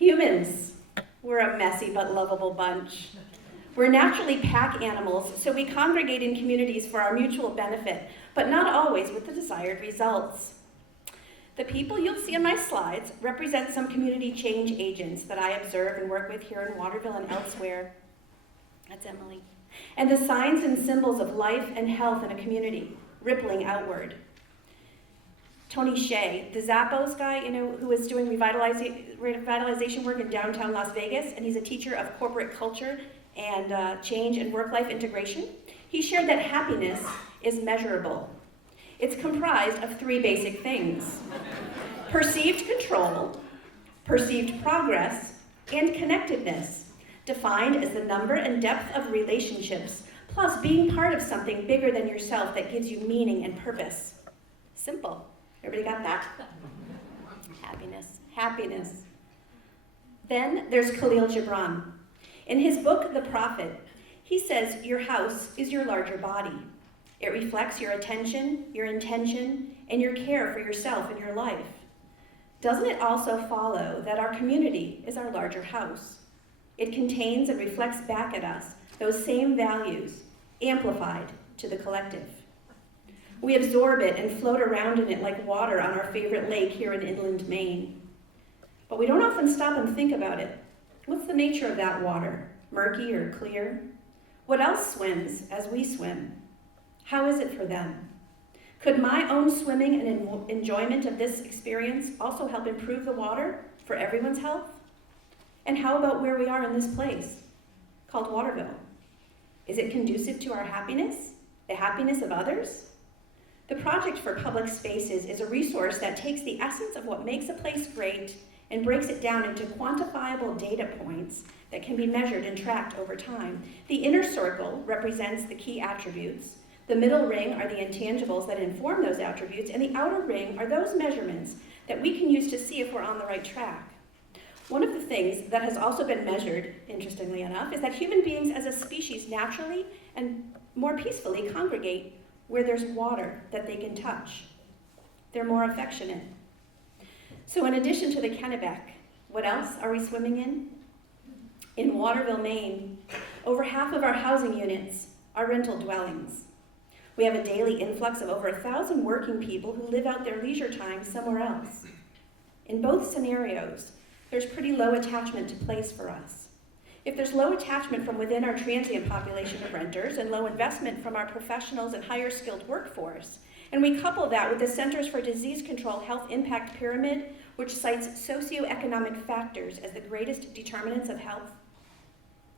Humans, we're a messy but lovable bunch. We're naturally pack animals, so we congregate in communities for our mutual benefit, but not always with the desired results. The people you'll see on my slides represent some community change agents that I observe and work with here in Waterville and elsewhere. That's Emily. And the signs and symbols of life and health in a community, rippling outward. Tony Shea, the Zappos guy, who is doing revitalization work in downtown Las Vegas, and he's a teacher of corporate culture and change and work-life integration. He shared that happiness is measurable. It's comprised of three basic things: perceived control, perceived progress, and connectedness, defined as the number and depth of relationships, plus being part of something bigger than yourself that gives you meaning and purpose. Simple. Everybody got that? Happiness. Then there's Khalil Gibran. In his book, The Prophet, he says your house is your larger body. It reflects your attention, your intention, and your care for yourself and your life. Doesn't it also follow that our community is our larger house? It contains and reflects back at us those same values, amplified to the collective. We absorb it and float around in it like water on our favorite lake here in inland Maine. But we don't often stop and think about it. What's the nature of that water? Murky or clear? What else swims as we swim? How is it for them? Could my own swimming and enjoyment of this experience also help improve the water for everyone's health? And how about where we are in this place, called Waterville? Is it conducive to our happiness, the happiness of others? The Project for Public Spaces is a resource that takes the essence of what makes a place great and breaks it down into quantifiable data points that can be measured and tracked over time. The inner circle represents the key attributes. The middle ring are the intangibles that inform those attributes, and the outer ring are those measurements that we can use to see if we're on the right track. One of the things that has also been measured, interestingly enough, is that human beings as a species naturally and more peacefully congregate where there's water that they can touch. They're more affectionate. So in addition to the Kennebec, what else are we swimming in? In Waterville, Maine, over half of our housing units are rental dwellings. We have a daily influx of over 1,000 working people who live out their leisure time somewhere else. In both scenarios, there's pretty low attachment to place for us. If there's low attachment from within our transient population of renters and low investment from our professionals and higher skilled workforce, and we couple that with the Centers for Disease Control Health Impact Pyramid, which cites socioeconomic factors as the greatest determinants of health,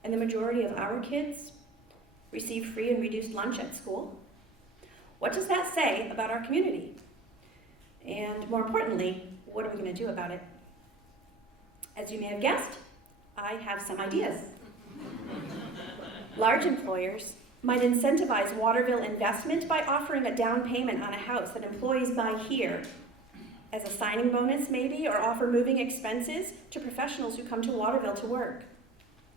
and the majority of our kids receive free and reduced lunch at school, what does that say about our community? And more importantly, what are we going to do about it? As you may have guessed, I have some ideas. Large employers might incentivize Waterville investment by offering a down payment on a house that employees buy here as a signing bonus maybe, or offer moving expenses to professionals who come to Waterville to work.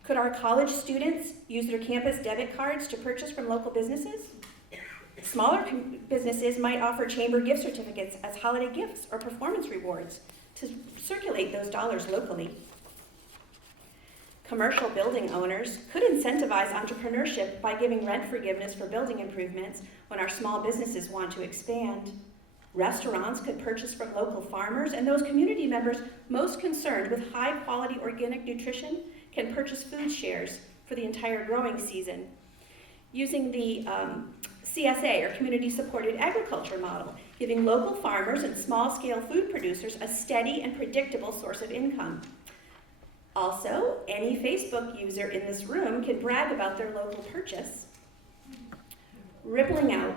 Could our college students use their campus debit cards to purchase from local businesses? Smaller businesses might offer chamber gift certificates as holiday gifts or performance rewards to circulate those dollars locally. Commercial building owners could incentivize entrepreneurship by giving rent forgiveness for building improvements when our small businesses want to expand. Restaurants could purchase from local farmers, and those community members most concerned with high-quality organic nutrition can purchase food shares for the entire growing season using the CSA, or Community Supported Agriculture model, giving local farmers and small-scale food producers a steady and predictable source of income. Also, any Facebook user in this room can brag about their local purchase, rippling out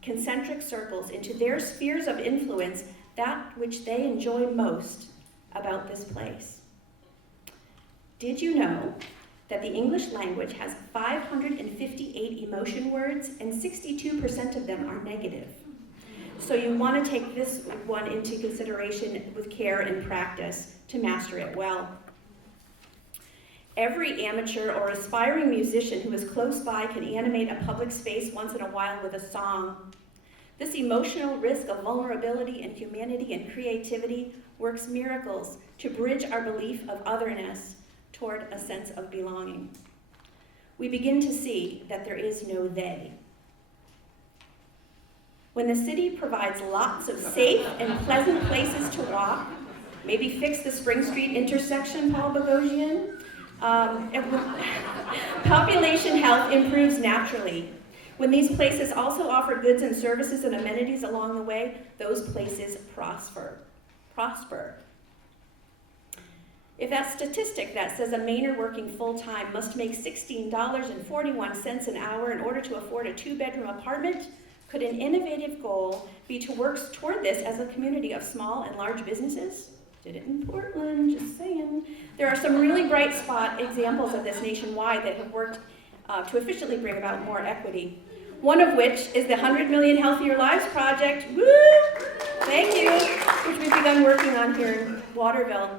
concentric circles into their spheres of influence, that which they enjoy most about this place. Did you know that the English language has 558 emotion words and 62% of them are negative? So you want to take this one into consideration with care and practice to master it well. Every amateur or aspiring musician who is close by can animate a public space once in a while with a song. This emotional risk of vulnerability and humanity and creativity works miracles to bridge our belief of otherness toward a sense of belonging. We begin to see that there is no they. When the city provides lots of safe and pleasant places to walk, maybe fix the Spring Street intersection, Paul Bogosian, population health improves naturally. When these places also offer goods and services and amenities along the way, those places prosper. If that statistic that says a Mainer working full-time must make $16.41 an hour in order to afford a 2-bedroom apartment, could an innovative goal be to work toward this as a community of small and large businesses? Did it in Portland, just saying. There are some really bright spot examples of this nationwide that have worked to efficiently bring about more equity. One of which is the 100 Million Healthier Lives Project, woo! Thank you, which we've begun working on here in Waterville,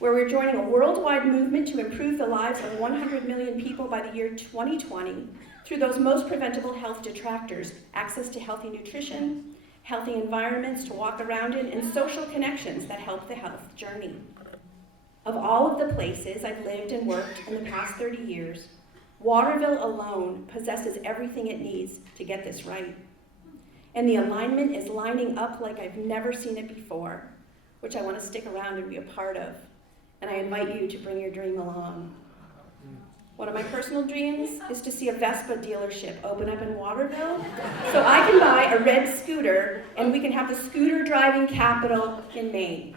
where we're joining a worldwide movement to improve the lives of 100 million people by the year 2020 through those most preventable health detractors: access to healthy nutrition, healthy environments to walk around in, and social connections that help the health journey. Of all of the places I've lived and worked in the past 30 years, Waterville alone possesses everything it needs to get this right. And the alignment is lining up like I've never seen it before, which I want to stick around and be a part of. And I invite you to bring your dream along. One of my personal dreams is to see a Vespa dealership open up in Waterville so I can buy a red scooter and we can have the scooter driving capital in Maine.